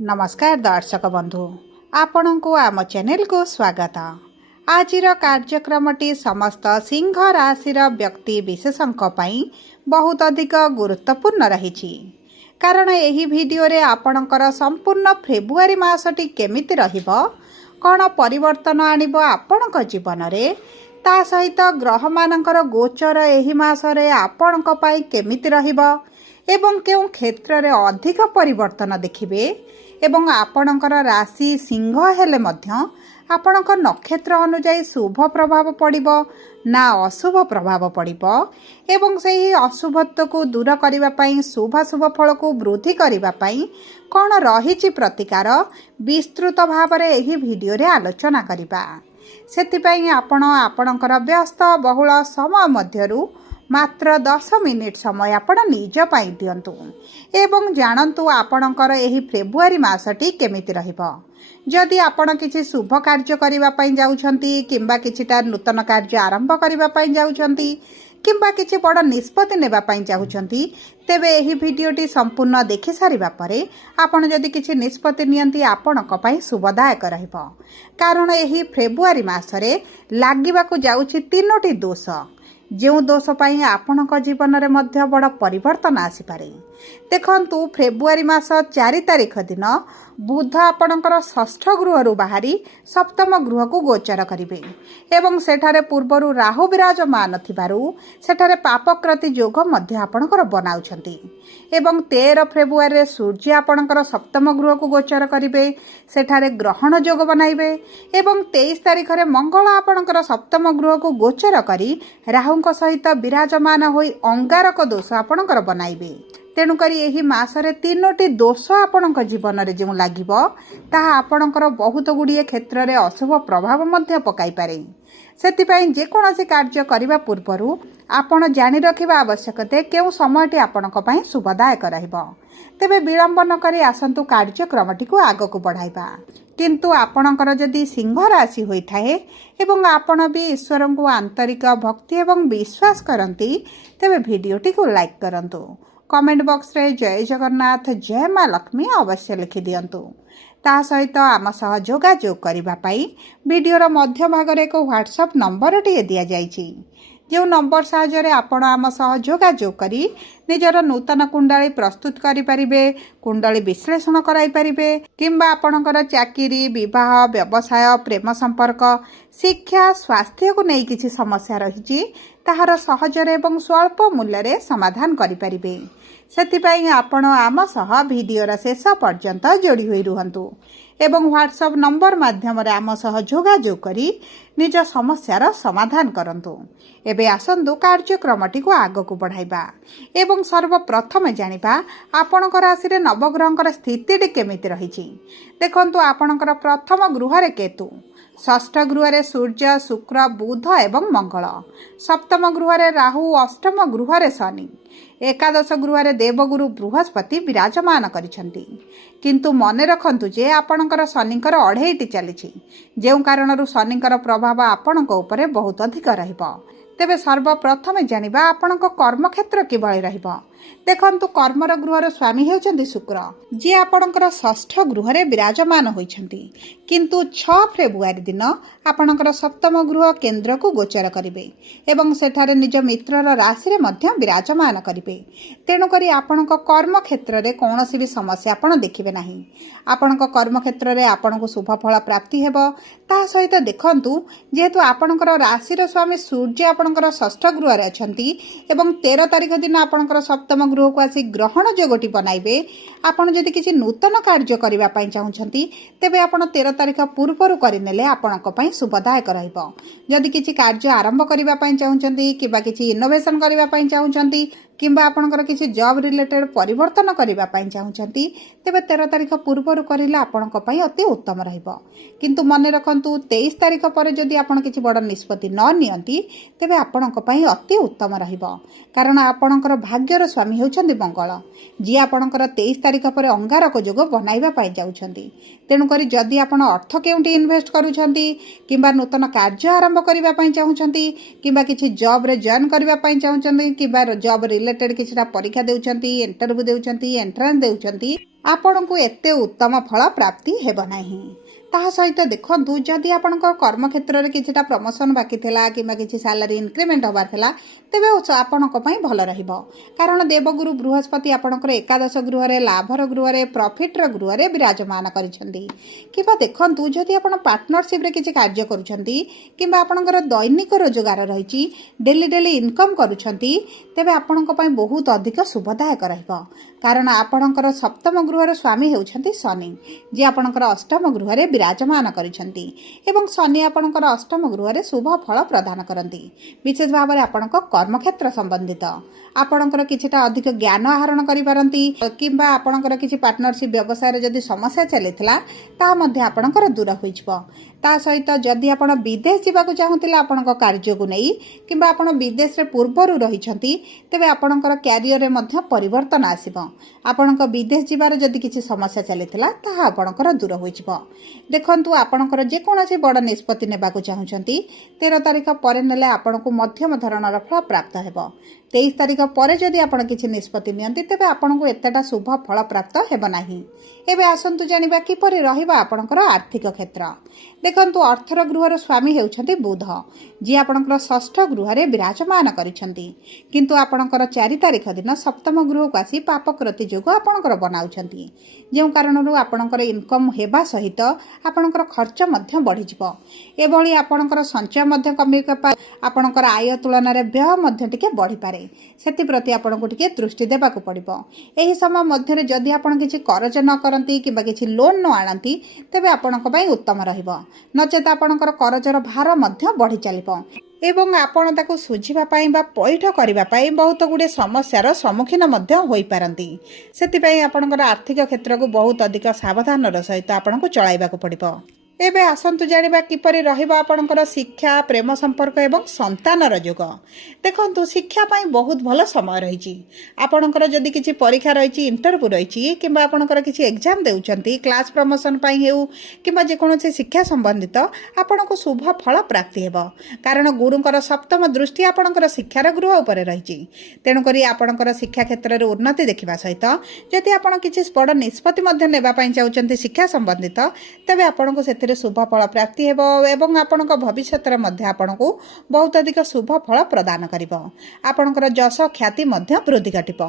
नमस्कार दर्शक बंधु आपण को आम चैनल को स्वागत। आजिर कार्यक्रमटी समस्त सिंह राशि व्यक्ति विशेषों बहुत अधिक गुरुत्वपूर्ण रही कारण यही वीडियो रे आपणकर संपूर्ण फेब्रुआरी मासटी केमिति रहिबो कौन परिवर्तन आणिब आपणक जीवन रे ता सहित ग्रह मानकर गोचर एही मासरे आपणक पई केमिति रहिबो एवं केउं क्षेत्र रे अधिक परिवर्तन देखिबे एवं आपणकर राशि सिंह हेले मध्य आपणक नक्षत्र अनुଯାୟୀ शुभ प्रभाव पड़िबो ना अशुभ प्रभाव पड़िबो एवं सही अशुभत्व को दूर करिबा पई शुभाशुभ फल को वृद्धि करिबा पई कोन रहिछि प्रतिकार विस्तृत भाव रे एही वीडियो रे आलोचना करिबा। सेतिपई आपण आपणकर व्यस्त बहुल समय मध्यरु मात्र 10 मिनिट समय आपण निज पाई दियंतु एवं जानतु आपणकर एही फेब्रुआरी मासटी केमिति रहिबो। जदि आपण किछि शुभ कार्य करिबा पई जाउछंती किंबा किछिटा नूतन कार्य आरंभ करिबा पई जाउछंती किंबा किछि बड़ निष्पत्ति नेबा पई चाहुछंती तेबे एही वीडियोटी संपूर्ण देखि सारिबा परे आपण जदि किछि निष्पत्ति नियंती आपणक पई शुभदायक रहिबो। कारण एही फेब्रुआरी मासरे लागिबाकू जाउछि 3टी दोष जो दोष पाई आपणक जीवन में मध्य बड़ परिवर्तन आसीपारे। देखंतु फेब्रुआरी मास 4 तारिख दिन बुध आपणकर षष्ठ गृह बाहरी सप्तम गृह को गोचर करिवे एवं सेठारे पूर्वरु राहु विराजमान थिबारु सेठारे पापक्रति योग मध्य आपणकर बनाउछंती एवं 13 फेब्रुआरी रे सूर्य आपणकर सप्तम गृह को गोचर करिवे सेठारे ग्रहण योग बनाइबे एवं 23 तारिख रे मंगल आपणकर सप्तम गृह को गोचर करी राहु सहित विराजमान होई अंगारक दोष आपणकर बनाइबे। तेणुकरी एही मासरे 3टी दोष आपणक जीवन में जो लागिबो ताहा आपणकर बहुत गुड़िए क्षेत्र में अशुभ प्रभाव मध्य पकाई पारे। सेतिपई जेकोसी कार्य करने पूर्वरु आपण जानि रखिबा आवश्यकते केउ समयटी आपणक पई शुभदायक रहिबो। तेबे विलंब न करी आसंतु कार्यक्रमटी को आगक बढ़ाइबा। किंतु आपणकर जदि सिंह राशि होइथाए एवं आपण भी ईश्वर को आंतरिक भक्ति एवं विश्वास करंती तेबे वीडियोटी को लाइक करंतु कमेंट बॉक्स रे जय जगन्नाथ जय मां लक्ष्मी अवश्य लिखि दियंतु। ता सहित आम सह जोगाजोग करिबा पई वीडियोर मध्य भाग रे एक व्हाट्सएप नंबर टी दिया जाइछि जो नंबर साहाय्य आपण आम सह जोगाजोग करी निजर नूतन कुंडली प्रस्तुत करि परिबे कुंडली विश्लेषण कराई परिबे किंबा आपणकर चाकरी विवाह व्यवसाय प्रेम संपर्क शिक्षा स्वास्थ्य को नहीं किछि समस्या रहिछि ताहार सहजरे एवं स्वल्प मूल्य रे समाधान करि परिबे। सेतिपई आपण आम सह वीडियोर शेष पर्यंत जोड़ी होई रुहंतु एवं व्हाट्सएप नंबर माध्यम आम सह जोगाजोग करी निज समस्यार समाधान करंतु। एबे आसंतु कार्यक्रमटी को आगक बढ़ाइबा एवं सर्वप्रथम जानिबा आपणक राशि रे नवग्रहंकर स्थिति केमिति रहिछि। देखंतु आपणकर प्रथम गृह रे केतु षष्ठ गृह रे सूर्य शुक्र बुध एवं मंगल सप्तम गृह रे राहु अष्टम गृह रे शनि एकादश गृह रे देवगुरु बृहस्पति विराजमान करिसंती। किंतु मने रखंतु जे आपणकर शनिकर 28टी चलिछि जे कारणरू शनिकर प्रभाव आपणक उपरे बहुत अधिक रहिबो। तेबे सर्वप्रथम जानिबा आपणक कर्मक्षेत्र किभଳି रहिबो। देखंतु कर्मर गृहर स्वामी हेउचंती शुक्र जे आपणकर षष्ठ गृह रे विराजमान होइछंती किंतु 6 फेब्रुआरी दिन आपणकर सप्तम गृह केंद्र को गोचर करिवे एवं सेठारे निज मित्रर राशि रे मध्य विराजमान करिवे। तेणु करी आपणक कर्म क्षेत्र रे कोनोसी भी समस्या आपण देखिबे नाही। आपणक कर्म क्षेत्र रे आपणको शुभ फल प्राप्ति हेबो। ता सहित देखंतु जेहेतु आपणकर राशि रे स्वामी सूर्य आपणकर षष्ठ गृह रे अछंती एवं 13 तारिख दिन आपणकर सप्तम गृह को आसी ग्रहण जोगटी बनाइबे। आपण जदि किछि नूतन कार्य करिबा पई चाहुछंती तेबे आपण 13 तारिख पूर्वरु करिनेले आपणक पई शुभदायक रहिबो। जदि किछि कार्य आरंभ करिबा पई चाहुछंती किबा किछि इनोवेशन करिबा पई चाहुछंती किंबा आपणकर किछि जॉब रिलेटेड परिवर्तन करिबा पई चाहुछंती तेबे 13 तारिख पूर्वरु करिले आपणक पई अति उत्तम रहिबो। किंतु मने रखंतु 23 तारिख पर जदि आपण किछि बड़ निष्पत्ति न नियंती तेबे आपणक पई अति उत्तम रहिबो। कारण आपणकर भाग्यर स्वामी हेउछंती मंगल जी आपणकर 23 तारिख पर अंगारक योग बनाइबा पई जाउछंती। तेणु करी जदि आपण अर्थ केउंटी इन्वेस्ट करूछंती किंबा नूतन कार्य आरंभ करिबा पई चाहुछंती किंबा किछि जॉब रे जॉइन करिबा पई चाहुछंती किंबा जॉब रिलेटेड किछिटा परीक्षा देउछंती, इंटरव्यू देउछंती, एंट्रांस देउछंती, आपणको एते उत्तम फल प्राप्ति हेब नाही। ताहा सहित देखंतु जदि आपणको कर्म क्षेत्र रे किछिटा प्रमोशन बाकी थिला किबा किछि सैलरी इंक्रीमेंट होबार थिला तेबे आपणको पई भल रहिबो। कारण देवगुरु बृहस्पति आपणकर एकादश गृह रे, लाभर गृह रे, प्रॉफिट र गृह रे विराजमान करिसेंती। किबा देखंतु जदि आपण पार्टनरशिप रे किछि कार्य करूछंती किबा आपणकर दैनिक रोजगार रहिछि, डेली डेली इनकम करूछंती, तेबे आपणको पई बहुत अधिक शुभदायक रहिबो। कारण आपणकर सप्तम गृहर स्वामी हेउछंती शनि, जे आपणकर अष्टम गृह रे विराजमान करिसेंती एवं शनि आपणकर अष्टम गृह रे शुभ फल प्रदान करंती। विशेष भाव में आपणको कर्मक्षेत्र संबंधित आपणकर किछिटा अधिक ज्ञान आहरण करि पारंती किबा आपणकर किछि पार्टनरशिप व्यवसाय रे जदि समस्या चलिथिला ता मध्ये आपणकर दूर होइछबो। ता सहित जदि आपण विदेश जावाक चाहूतिला आपणको कार्य को नै किबा आपण विदेश रे पूर्वरु रहिछंती तेबे आपणकर करियर रे मध्ये परिवर्तन आसीबो। आपणको विदेश जिबार जदि किछि समस्या चलिथिला ता आपणकर दूर होइछबो। देखंतु आपणकर जे कोनोसी बड़ निष्पत्ति नेबाक चाहूछंती 13 तारिख परे नेले आपणको मध्यम धरणर फल प्राप्त हेबो। 23 तारिख पर जदि आपण किछि निष्पत्ति नियंती तेबे आपणको एतेटा शुभ फल प्राप्त हेबो नाही। एबे आसंतु जानिबा किपरि रहिबा आपणकर आर्थिक क्षेत्र। देखंतु अर्थर गृहर स्वामी हेउछंती बुध, जे आपणकर षष्ठ गृह रे विराजमान करिसंती, किंतु आपणकर 4 तारिख दिन सप्तम गृह को आसी पापकृति जोग आपणकर बनाउछंती, जे कारणरू आपणकर इनकम हेबा सहित आपणकर खर्च मध्य बढ़ी जिवो। एभली आपणकर संचय मध्य कमी आपणकर आय तुलन रे व्यय मध्य टिके बढ़ी पारे। सेति प्रति आपणको टिके दृष्टि देबाक पड़िबो। एही समय मध्य जदि आपण किछि करज न करंती किबा किछि लोन न आनंती तेबे आपणको पई उत्तम रहिबो। नचेत आपणकर करजर भार मध्य बढ़ी चलिबो एवं आपण ताकू सुझिबा पई बा पैठ करिबा पई बहुत गुडे समस्यार सम्मुखीन मध्य होई पारंती। सेति पई आपणकर आर्थिक क्षेत्र को बहुत अधिक सावधानर सहित आपणको चलाइबाक पड़िबो। एबे आसंतु जानिबा किपरि रहिबा आपणकर शिक्षा, प्रेम संपर्क एवं संतानर जोग। देखंतु शिक्षा पई बहुत भल समय रहिछि। आपणकर जदि किछि परीक्षा रहिछि, इंटरव्यू रहिछि किबा आपणकर किछि एग्जाम देउछंती, क्लास प्रमोशन पई हेउ किबा जे कोनोसी शिक्षा संबंधित आपणको शुभ फल प्राप्ति हेबो। कारण गुरुंकर सप्तम दृष्टि आपणकर शिक्षार गृह उपरे रहिछि। तेणु करी आपणकर शिक्षा क्षेत्र रे उन्नति देखिबा सहित जदि आपण किछि बड़ निष्पत्ति मध्य नेबा पई चाहुचंती शिक्षा संबंधित तेबे आपणको सेति शुभ फल प्राप्ति हेबो एवं आपणको भविष्यतर मध्य आपणको बहुत अधिक शुभ फल प्रदान करिवो। आपणकर जश ख्याति मध्य वृद्धि घटिबो।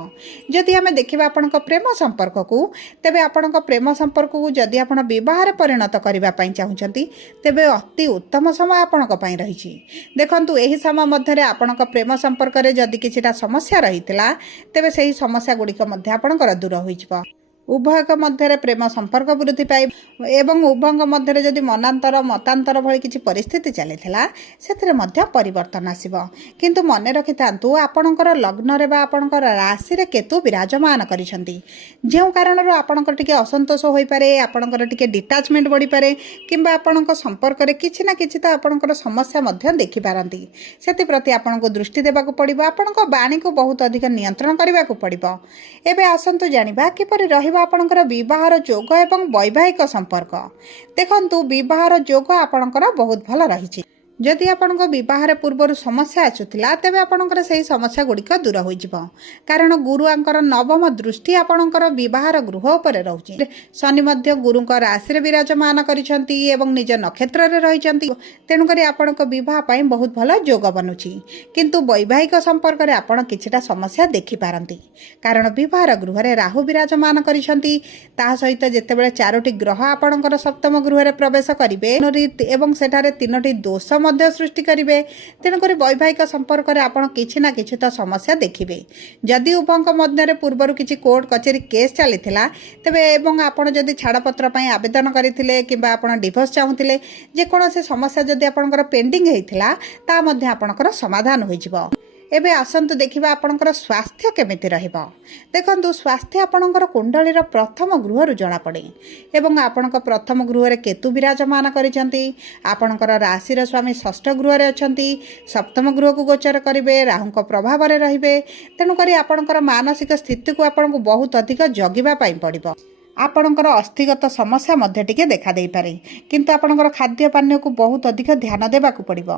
जदि हमें देखिबा आपणको प्रेम संपर्क को तेबे आपणको प्रेम संपर्क को जदि आपण विवाह रे परिणत करिबा पई चाहुचंती तेबे अति उत्तम समय आपणको पई रहिछि। देखंतु एही समय मध्य रे आपणको प्रेम संपर्क रे जदि किछिटा समस्या रहितला तेबे सेही समस्या गुडीक मध्य आपणकर दूर होइछबो। उभयक मध्य प्रेम संपर्क वृद्धि पाई एवं उभयक मध्य जदि मनांतर मतांतर भली किछि परिस्थिति चलिथिला सेथिरे मध्य परिवर्तन आसीबो। किंतु मने रखिथांतु आपणकर लग्न रे बा आपणकर राशि रे केतु विराजमान करिसंती, जेउ कारणर आपणकर टिके असंतोष होई पारे, आपणकर टिके डिटाचमेंट बढ़ी पारे किंबा आपणक संपर्क रे किछि ना किछि त आपणकर समस्या मध्य देखि पारंती। सेति प्रति आपणको दृष्टि देबाक पड़िबो। आपणको वाणी को बहुत अधिक नियंत्रण करबाक पड़िबो। एबे आसंतु जानिबा किपरि रहिबा आपणकर विवाहर जोग एवं वैवाहिक संपर्क। देखंतु विवाहर जोग आपणकर बहुत भल रहिछि। जदि आपणको विवाह पूर्व समस्या आसुला तेबे आपणकर सही समस्या गुड़िक दूर हो कारण गुरुआंकर नवम दृष्टि आपणकर विवाहर गृह उपर रहुछि। शनि मध्य गुरुंक राशि विराजमान करिसंती एवं निज नक्षत्र रे रहिसंती। तेणु करी आपणको विवाह पई बहुत भल जोग बनुछि। किंतु वैवाहिक संपर्क रे आपण किछिटा समस्या देखि पारंती कारण विवाहर गृह रे राहु विराजमान करिसंती। ता सहित जेतेबेले 4टी ग्रह आपणकर सप्तम गृह रे प्रवेश करिवे एवं सेठारे 3टी दोष सृष्टि करेंगे। तेणुक वैवाहिक संपर्क में आप किसी ना कि समस्या देखिए। जदि उभयक मध्य पूर्वर किसी कोर्ट कचेरी केस चली तेबे एवं आप जदि छाड़पत्र आवेदन करते कि डिवोर्स चाहूले जेकोसी समस्या जदि आपंकर पेंडिंग होता ता मध्य आपंकर समाधान हो। एबे आसंतु देखिबा आपणकर स्वास्थ्य केमिति रहिबो। देखंतु स्वास्थ्य आपणकर कुंडलीर प्रथम गृह रु जणा पड़े एवं आपणकर प्रथम गृह रे केतु विराजमान करिसंती। आपणकर राशि स्वामी षष्ठ गृह रे अछंती। सप्तम गृह को गोचर करिवे, राहुंक प्रभाव रे रहिबे। तेणु करी आपणकर मानसिक स्थिति को आपणको बहुत अधिक जगिबा पई पड़िबो। ଆପଣଙ୍କର ଅସ୍ଥିଗତ ସମସ୍ୟା ମଧ୍ୟ ଟିକେ ଦେଖାଦେଇପାରେ। କିନ୍ତୁ ଆପଣଙ୍କର ଖାଦ୍ୟ ପାନୀୟକୁ ବହୁତ ଅଧିକ ଧ୍ୟାନ ଦେବାକୁ ପଡ଼ିବ।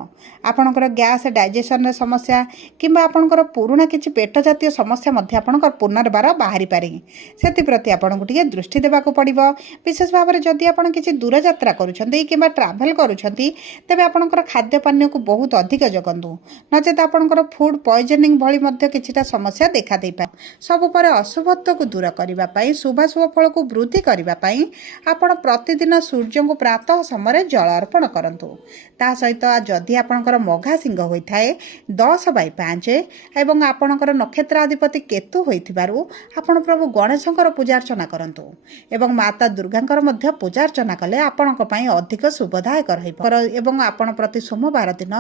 ଆପଣଙ୍କର ଗ୍ୟାସ୍ ଡାଇଜେସନ୍ର ସମସ୍ୟା କିମ୍ବା ଆପଣଙ୍କର ପୁରୁଣା କିଛି ପେଟ ଜାତୀୟ ସମସ୍ୟା ମଧ୍ୟ ଆପଣଙ୍କର ପୁନର୍ବାର ବାହାରିପାରେ। ସେଥିପ୍ରତି ଆପଣଙ୍କୁ ଟିକେ ଦୃଷ୍ଟି ଦେବାକୁ ପଡ଼ିବ। ବିଶେଷ ଭାବରେ ଯଦି ଆପଣ କିଛି ଦୂରଯାତ୍ରା କରୁଛନ୍ତି କିମ୍ବା ଟ୍ରାଭେଲ୍ କରୁଛନ୍ତି, ତେବେ ଆପଣଙ୍କର ଖାଦ୍ୟ ପାନୀୟକୁ ବହୁତ ଅଧିକ ଜଗନ୍ତୁ। ନଚେତ୍ ଆପଣଙ୍କର ଫୁଡ୍ ପଏଜନିଂ ଭଳି ମଧ୍ୟ କିଛିଟା ସମସ୍ୟା ଦେଖାଦେଇପାରେ। ସବୁ ପରେ ଅଶୁଭତ୍ୱକୁ ଦୂର କରିବା ପାଇଁ, ଶୁଭାଶୁଭ ଫଳକୁ ବୃଦ୍ଧି କରିବା ପାଇଁ ଆପଣ ପ୍ରତିଦିନ ସୂର୍ଯ୍ୟଙ୍କୁ ପ୍ରାତଃ ସମୟରେ ଜଳ ଅର୍ପଣ କରନ୍ତୁ। ତା ସହିତ ଯଦି ଆପଣଙ୍କର ମଘା ସିଂହ ହୋଇଥାଏ 10/5 ଏବଂ ଆପଣଙ୍କର ନକ୍ଷତ୍ରାଧିପତି କେତୁ ହୋଇଥିବାରୁ ଆପଣ ପ୍ରଭୁ ଗଣେଶଙ୍କର ପୂଜାର୍ଚ୍ଚନା କରନ୍ତୁ ଏବଂ ମାତା ଦୁର୍ଗାଙ୍କର ମଧ୍ୟ ପୂଜାର୍ଚ୍ଚନା କଲେ ଆପଣଙ୍କ ପାଇଁ ଅଧିକ ଶୁଭଦାୟକ ରହିବ। ଏବଂ ଆପଣ ପ୍ରତି ସୋମବାର ଦିନ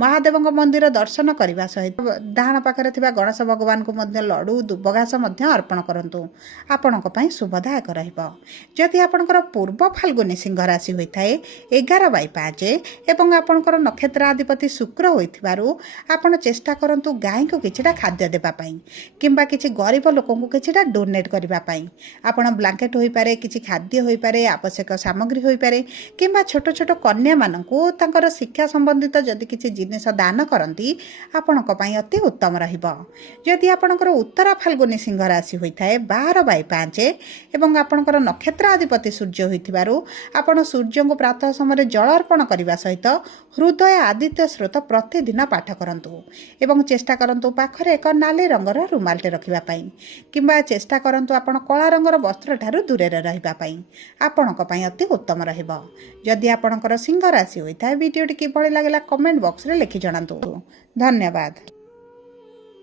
ମହାଦେବଙ୍କ ମନ୍ଦିର ଦର୍ଶନ କରିବା ସହିତ ଡାହାଣ ପାଖରେ ଥିବା ଗଣେଶ ଭଗବାନଙ୍କୁ ମଧ୍ୟ ଲଡ଼ୁ ଦୁବଘାସ ମଧ୍ୟ ଅର୍ପଣ କରନ୍ତୁ। ଆପଣଙ୍କ ପାଇଁ ଶୁଭଦାୟକ ରହିବ। ଯଦି ଆପଣଙ୍କର ପୂର୍ବ ଫାଲ୍ଗୁନୀ ସିଂହ ରାଶି ହୋଇଥାଏ 11/5 ଏବଂ ଆପଣଙ୍କର ନକ୍ଷତ୍ରାଧିପତି ଶୁକ୍ର ହୋଇଥିବାରୁ ଆପଣ ଚେଷ୍ଟା କରନ୍ତୁ ଗାଈଙ୍କୁ କିଛିଟା ଖାଦ୍ୟ ଦେବା ପାଇଁ କିମ୍ବା କିଛି ଗରିବ ଲୋକଙ୍କୁ କିଛିଟା ଡୋନେଟ୍ କରିବା ପାଇଁ। ଆପଣ ବ୍ଲାଙ୍କେଟ୍ ହୋଇପାରେ, କିଛି ଖାଦ୍ୟ ହୋଇପାରେ, ଆବଶ୍ୟକ ସାମଗ୍ରୀ ହୋଇପାରେ କିମ୍ବା ଛୋଟ ଛୋଟ କନ୍ୟାମାନଙ୍କୁ ତାଙ୍କର ଶିକ୍ଷା ସମ୍ବନ୍ଧିତ ଯଦି କିଛି ଜିନିଷ ଦାନ କରନ୍ତି ଆପଣଙ୍କ ପାଇଁ ଅତି ଉତ୍ତମ ରହିବ। ଯଦି ଆପଣଙ୍କର ଉତ୍ତର ଫାଲ୍ଗୁନୀ ସିଂହ ରାଶି ହୋଇଥାଏ 12/5 ଏବଂ ଆପଣଙ୍କର ନକ୍ଷତ୍ରାଧିପତି ସୂର୍ଯ୍ୟ ହୋଇଥିବାରୁ ଆପଣ ସୂର୍ଯ୍ୟଙ୍କୁ ପ୍ରାତଃ ସମୟରେ ଜଳ ଅର୍ପଣ କରିବା ସହିତ ହୃଦୟ ଆଦିତ୍ୟ ସ୍ରୋତ ପ୍ରତିଦିନ ପାଠ କରନ୍ତୁ ଏବଂ ଚେଷ୍ଟା କରନ୍ତୁ ପାଖରେ ଏକ ନାଲି ରଙ୍ଗର ରୁମାଲଟେ ରଖିବା ପାଇଁ କିମ୍ବା ଚେଷ୍ଟା କରନ୍ତୁ ଆପଣ କଳା ରଙ୍ଗର ବସ୍ତ୍ରଠାରୁ ଦୂରରେ ରହିବା ପାଇଁ। ଆପଣଙ୍କ ପାଇଁ ଅତି ଉତ୍ତମ ରହିବ। ଯଦି ଆପଣଙ୍କର ସିଂହ ରାଶି ହୋଇଥାଏ ଭିଡ଼ିଓଟି କିଭଳି ଲାଗିଲା କମେଣ୍ଟ ବକ୍ସରେ ଲେଖି ଜଣାନ୍ତୁ। ଧନ୍ୟବାଦ।